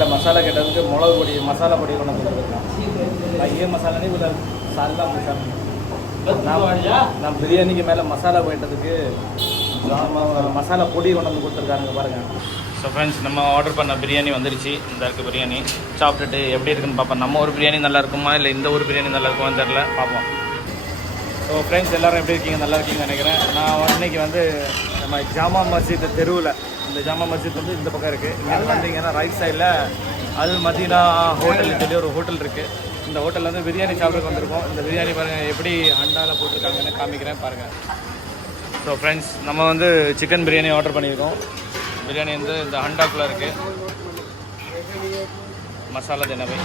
மேலே மசாலா கேட்டதுக்கு மிளகு பொடி மசாலா பொடி கொண்டு வந்துருக்கலாம். ये मसाला नहीं बोला साला मसाला நான் பிரியாணிக்கு மேலே மசாலா போயிட்டதுக்கு மசாலா பொடி கொண்டு வந்து கொடுத்துருக்காங்க பாருங்கள். ஸோ ஃப்ரெண்ட்ஸ், நம்ம ஆர்டர் பண்ண பிரியாணி வந்துருச்சு. இந்த இருக்குது பிரியாணி. சாப்பிட்டுட்டு எப்படி இருக்குன்னு பார்ப்போம். நம்ம ஒரு பிரியாணி நல்லா இருக்குமா இல்லை இந்த ஒரு பிரியாணி நல்லா இருக்குமான்னு தெரில, பார்ப்போம். ஸோ ஃப்ரெண்ட்ஸ், எல்லோரும் எப்படி இருக்கீங்க? நல்லா இருக்கீங்கன்னு நினைக்கிறேன். நான் இன்றைக்கி வந்து நம்ம ஜாமா மஸ்ஜித் தெருவில், இந்த ஜாமா மஸ்ஜித் வந்து இந்த பக்கம் இருக்குது. இங்கே வந்தீங்கன்னா ரைட் சைடில் அல் மதீனா ஹோட்டல் சொல்லி ஒரு ஹோட்டல் இருக்குது. இந்த ஹோட்டலில் வந்து பிரியாணி சாப்பிட்டு வந்திருக்கோம். இந்த பிரியாணி பாருங்கள் எப்படி அண்டாவில் போட்டிருக்காங்கன்னு காமிக்கிறேன் பாருங்கள். ஸோ ஃப்ரெண்ட்ஸ், நம்ம வந்து சிக்கன் பிரியாணி ஆர்டர் பண்ணியிருக்கோம். பிரியாணி வந்து இந்த ஹண்டாக்குள்ளே இருக்குது. மசாலா தினவை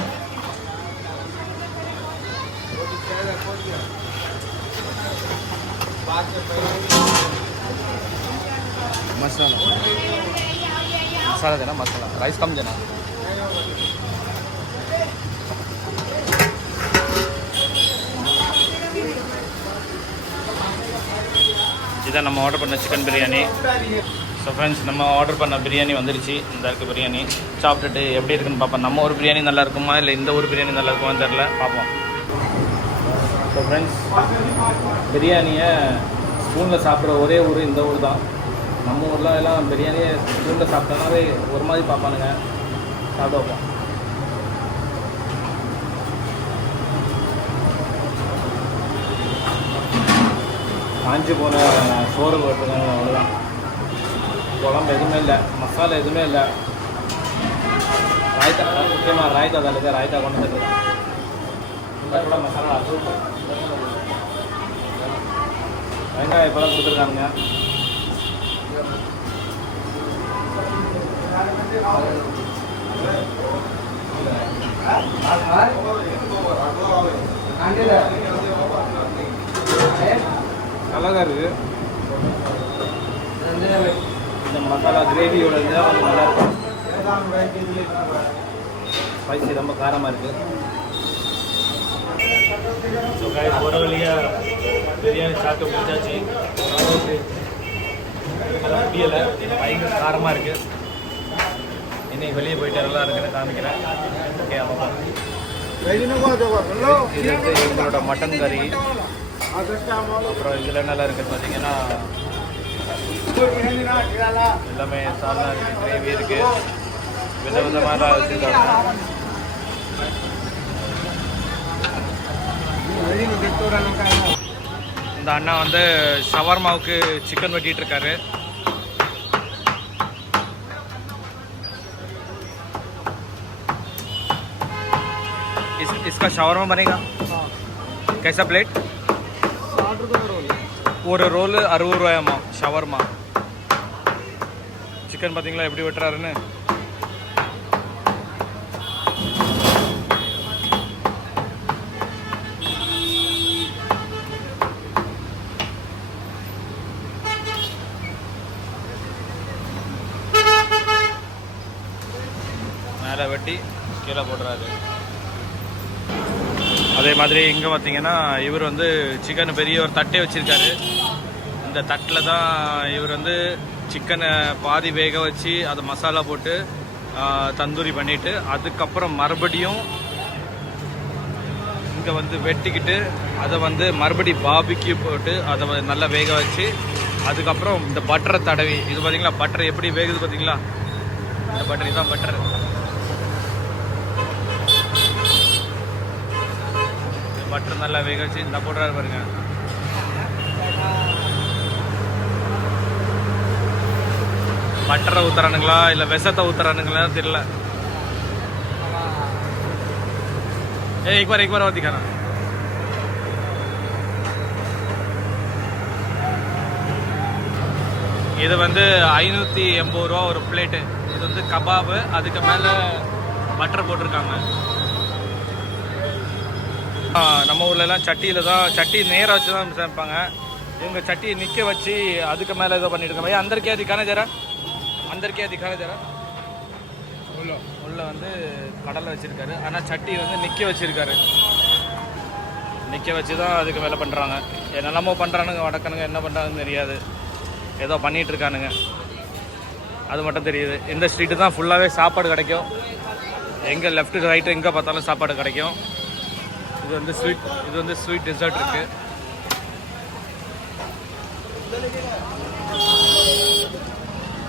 मसाला मसाला देना, मसाला राइस कम देना. இதான் நம்ம ஆர்டர் பண்ண சிக்கன் பிரியாணி. ஸோ ஃப்ரெண்ட்ஸ், நம்ம ஆர்டர் பண்ண பிரியாணி வந்துருச்சு. இந்த இருக்குது பிரியாணி. சாப்பிட்டுட்டு எப்படி இருக்குன்னு பார்ப்போம். நம்ம ஒரு பிரியாணி நல்லா இருக்குமா இல்லை இந்த ஒரு பிரியாணி நல்லா இருக்குமான்னு தெரில, பார்ப்போம். ஸோ ஃப்ரெண்ட்ஸ், பிரியாணியை ஸ்பூனில் சாப்பிட்ற ஒரே ஊர் இந்த ஊர் தான். நம்ம ஊரில் எல்லாம் பிரியாணியை ஸ்பூனில் சாப்பிட்டோன்னாவே ஒரு மாதிரி பார்ப்பானுங்க. சாப்பிட வைப்போம். காஞ்சி போன சோறு போட்டுருக்காங்க, அவ்வளோதான். குழம்பு எதுவுமே இல்லை, மசாலா எதுவுமே இல்லை. ராய்த்தா முக்கியமாக ராய்த்தா தான் இருக்குது. ராய்த்தா கொண்டு வந்துருக்கோம். இந்த கூட மசாலா சூப்பர். வெங்காயம் இப்போ தான் கொடுத்துருக்காங்க. நல்லா தான் இருக்குது. இந்த மசாலா கிரேவியோட இருந்தால் நல்லா இருக்கும். ஸ்பைசி ரொம்ப காரமாக இருக்குது. ஸோ கைஸ், ஒரு வழியாக பிரியாணி சாப்பிட்டு முடிச்சாச்சு. முடியலை, பயங்கர காரமாக இருக்குது. இன்னைக்கு வெளியே போயிட்டு நல்லா இருக்குன்னு காமிக்கிறேன். ஓகே, ஆமாம். இது வந்து இவங்களோட மட்டன் கறி. அப்புறம் இதில் என்னெல்லாம் இருக்குது பார்த்தீங்கன்னா எல்லாமே சால்னா இருக்குது, கிரேவி இருக்குது, விதவிதமாக வச்சுருக்காங்க. இந்த அண்ணா வந்து ஷவர்மாவுக்கு சிக்கன் வெட்டிட்டு இருக்காரு. इसका शावरमा बनेगा कैसा प्लेट? ஒரு ரோல் 60 ரூபாயாமா ஷவர்மா. சிக்கன் பார்த்தீங்களா எப்படி வெட்டுறாருன்னு. மேலே வெட்டி கீழே போடுறாரு. அதே மாதிரி இங்கே பார்த்தீங்கன்னா இவர் வந்து சிக்கன் பெரிய ஒரு தட்டே வச்சுருக்காரு. இந்த தட்டில் தான் இவர் வந்து சிக்கனை பாதி வேக வச்சு அதை மசாலா போட்டு தந்தூரி பண்ணிவிட்டு அதுக்கப்புறம் மறுபடியும் இங்கே வந்து வெட்டிக்கிட்டு அதை வந்து மறுபடி பாபிக்கு போட்டு அதை நல்லா வேக வச்சு அதுக்கப்புறம் இந்த பட்டரை தடவி, இது பார்த்தீங்களா பட்டரை எப்படி வேகுது பார்த்தீங்களா, இந்த பட்டர் இதுதான் பட்டர். பட்டர் நல்லா வேக வச்சு இந்த போடுறாரு பாருங்க. பட்டரை ஊத்துறானுங்களா இல்லை விஷத்தை ஊத்துறானுங்களா தெரியல. एक बार और दिखाना. இது வந்து 580 ரூபா ஒரு பிளேட்டு. இது வந்து கபாபு, அதுக்கு மேலே பட்டர் போட்டிருக்காங்க. நம்ம ஊர்லலாம் சட்டியில் தான், சட்டி நேராக வச்சு தான் சமைப்பாங்க. இவங்க சட்டியை நிற்க வச்சு அதுக்கு மேலே ஏதோ பண்ணிட்டு இருக்காங்க. அந்தர்க்கே दिखाना जरा, அந்தர்க்கே दिखाना जरा. உள்ள வந்து கடலை வச்சுருக்காரு, ஆனால் சட்டி வந்து நிற்க வச்சுருக்காரு. நிற்க வச்சு தான் அதுக்கு மேலே பண்ணுறாங்க. என்னெல்லாமோ பண்ணுறானுங்க, வடக்கணுங்க என்ன பண்ணுறாங்கன்னு தெரியாது, ஏதோ பண்ணிகிட்ருக்கானுங்க அது மட்டும் தெரியுது. இந்த ஸ்ட்ரீட்டு தான் ஃபுல்லாகவே சாப்பாடு கிடைக்கும். எங்கே லெஃப்ட் ரைட்டு எங்கே பார்த்தாலும் சாப்பாடு கிடைக்கும். இது வந்து ஸ்வீட் டெசர்ட் இருக்கு.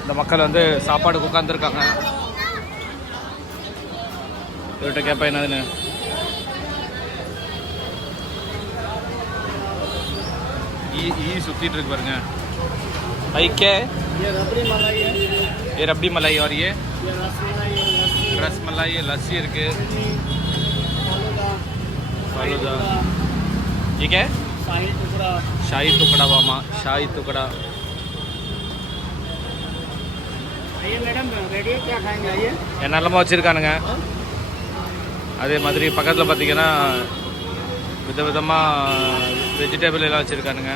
இந்த மக்கள் வந்து சாப்பாடுக்கு உட்காந்துருக்காங்க. இவர்கிட்ட கேட்பேன் என்னதுன்னு. சுத்திட்டு இருக்கு பாருங்க. ஐக்கே ये रबड़ी मलाई और ये रसमलाई लस्सी இருக்கு. फालूदा ये क्या है? शाही टुकड़ा वामा शाही टुकड़ा. आइए मैडम रेडी है, क्या खाएंगे आइए. என்னெல்லாமோ வச்சுருக்கானுங்க. அதே மாதிரி பக்கத்தில் பார்த்தீங்கன்னா விதவிதமாக வெஜிடபிள் எல்லாம் வச்சுருக்கானுங்க.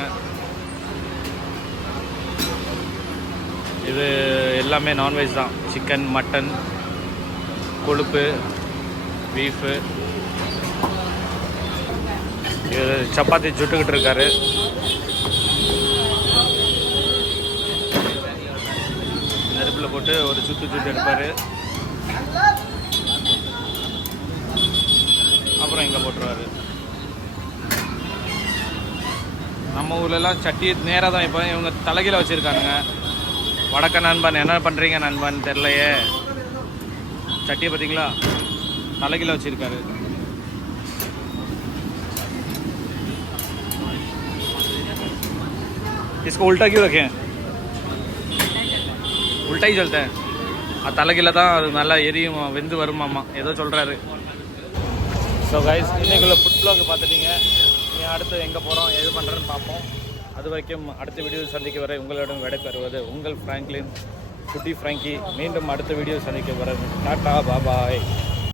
இது எல்லாமே நான்வெஜ் தான். சிக்கன், மட்டன், கொழுப்பு, பீஃபு. இது சப்பாத்தி சுட்டுக்கிட்டு இருக்காரு. நெருப்பில் போட்டு ஒரு சுட்டு எடுப்பார். அப்புறம் இங்கே போட்டுருவார். நம்ம ஊர்லலாம் சட்டி நேராக தான். இப்போ இவங்க தலைகீழ வச்சுருக்கானுங்க. வடக்க நண்பன் என்ன பண்ணுறீங்க நண்பன் தெரிலையே. சட்டியை பார்த்தீங்களா, தலைகீழ வச்சுருக்காரு. इसको उल्टा क्यों रखें? उल्टा ही चलता है. அது தலைகீழ தான் அது நல்லா எரியும், வெந்து வருமாம்மா ஏதோ சொல்கிறாரு. ஸோ கைஸ், இன்னைக்குள்ள ஃபுட் ப்ளாக் பார்த்துட்டீங்க. நீ அடுத்து எங்கே போகிறோம் எது பண்ணுறேன்னு பார்ப்போம். அது வரைக்கும் அடுத்த வீடியோ சந்திக்க வரை உங்களிடம் விடைபெறுவது உங்கள் ஃப்ராங்க்லின் குட்டி ஃப்ராங்கி. மீண்டும் அடுத்த வீடியோ சந்திக்க வர டாட்டா பாபாய்.